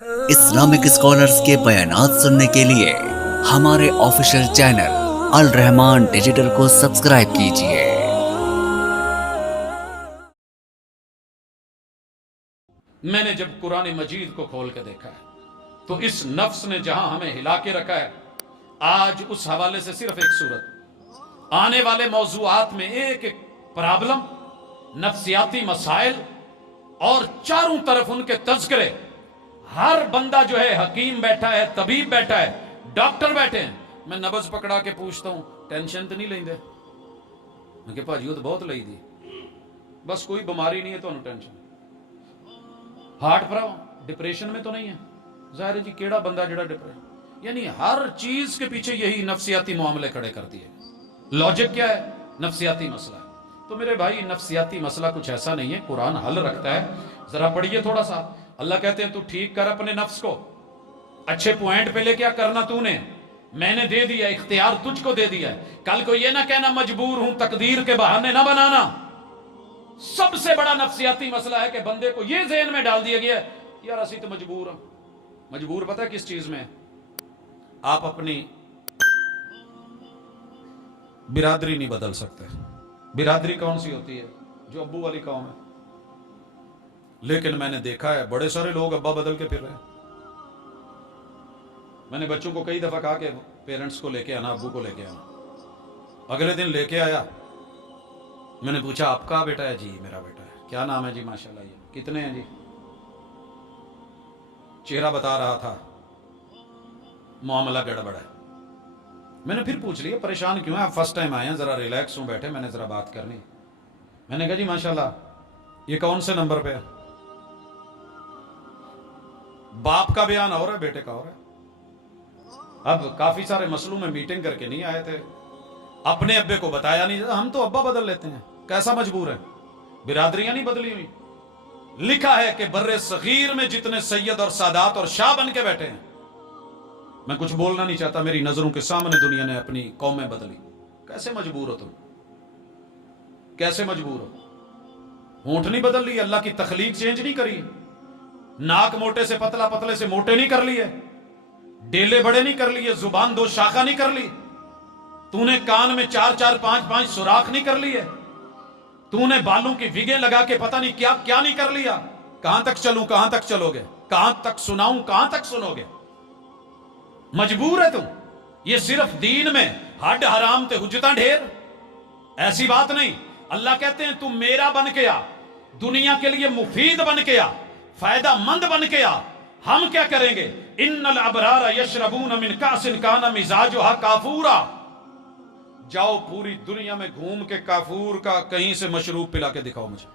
Islamic scholars के बयानात सुनने के लिए हमारे ऑफिशियल चैनल अल रहमान डिजिटल को सब्सक्राइब कीजिए। मैंने जब कुरान मजीद को खोल के देखा है तो इस नफ्स ने जहां हमें हिला के रखा है, आज उस हवाले से सिर्फ एक सूरत, आने वाले मौजूआत में एक एक प्रॉब्लम, नफ्सियाती मसाइल और चारों तरफ उनके तज़किरे। हर बंदा जो है, हकीम बैठा है, तबीब बैठा है, डॉक्टर बैठे हैं। मैं नब्ज पकड़ा के पूछता हूं, टेंशन तो नहीं लेंदे? मैं कहा भाजी वो तो बहुत लई दी, बस कोई बीमारी नहीं है तो टेंशन, हार्ट प्रॉब्लम, डिप्रेशन में तो नहीं है। जाहिर है जी, केड़ा बंदा जड़ा डिप्रेशन, यानी हर चीज के पीछे यही नफ्सियाती मामले खड़े कर दिए। लॉजिक क्या है? नफ्सियाती मसला है। तो मेरे भाई, नफ्सियाती मसला कुछ ऐसा नहीं है, कुरान हल रखता है। जरा पढ़िए थोड़ा सा। अल्लाह कहते हैं तू ठीक कर अपने नफ्स को, अच्छे पॉइंट पे ले, क्या करना तूने, मैंने दे दिया, इख्तियार तुझको दे दिया। कल को ये ना कहना मजबूर हूं, तकदीर के बहाने ना बनाना। सबसे बड़ा नफ्सियाती मसला है कि बंदे को ये ज़हन में डाल दिया गया है, यार असी तो मजबूर हैं। मजबूर पता है किस चीज में? आप अपनी बिरादरी नहीं बदल सकते। बिरादरी कौन सी होती है? जो अब्बू वाली कौम है। लेकिन मैंने देखा है बड़े सारे लोग अब्बा बदल के फिर रहे हैं। मैंने बच्चों को कई दफा कहा कि पेरेंट्स को लेके आना, अब्बू को लेके आना। अगले दिन लेके आया, मैंने पूछा आपका बेटा है? जी मेरा बेटा है। क्या नाम है? जी माशाल्लाह। ये कितने हैं? जी। चेहरा बता रहा था, मामला गड़बड़ है। मैंने फिर पूछ लिया परेशान क्यों है, आप फर्स्ट टाइम आए हैं, जरा रिलैक्स हूं, बैठे, मैंने जरा बात करनी। मैंने कहा जी माशाल्लाह, ये कौन से नंबर पे है? बाप का बयान हो रहा है, बेटे का हो रहा है। अब काफी सारे मसलों में मीटिंग करके नहीं आए थे, अपने अब्बे को बताया नहीं। हम तो अब्बा बदल लेते हैं, कैसा मजबूर है? बिरादरियां नहीं बदली हुई। लिखा है कि बर्रे सगीर में जितने सैयद और सादात और शाह बन के बैठे हैं, मैं कुछ बोलना नहीं चाहता, मेरी नजरों के सामने दुनिया ने अपनी कौमें बदली। कैसे मजबूर हो तुम? कैसे मजबूर हो? होंठ नहीं बदल ली, अल्लाह की तखलीक चेंज नहीं करी, नाक मोटे से पतला, पतले से मोटे नहीं कर लिए, डेले बड़े नहीं कर लिए, जुबान दो शाखा नहीं कर ली, तूने कान में 4-4, 5-5 सुराख नहीं कर लिए, तूने बालों की विगे लगा के पता नहीं क्या क्या नहीं कर लिया। कहां तक चलूं, कहां तक चलोगे, कहां तक सुनाऊं, कहां तक सुनोगे? मजबूर है तुम। ये सिर्फ दीन में हड हराम ते हुज्जतां ढेर, ऐसी बात नहीं। अल्लाह कहते हैं तू मेरा बन के आ, दुनिया के लिए मुफीद बन के आ, फायदा मंद बन के आ। हम क्या करेंगे? इन्नल अबरार यशरबून मिन कासिन काना मिजाजुहा काफूरा। जाओ पूरी दुनिया में घूम के काफूर का कहीं से मशरूब पिला के दिखाओ मुझे।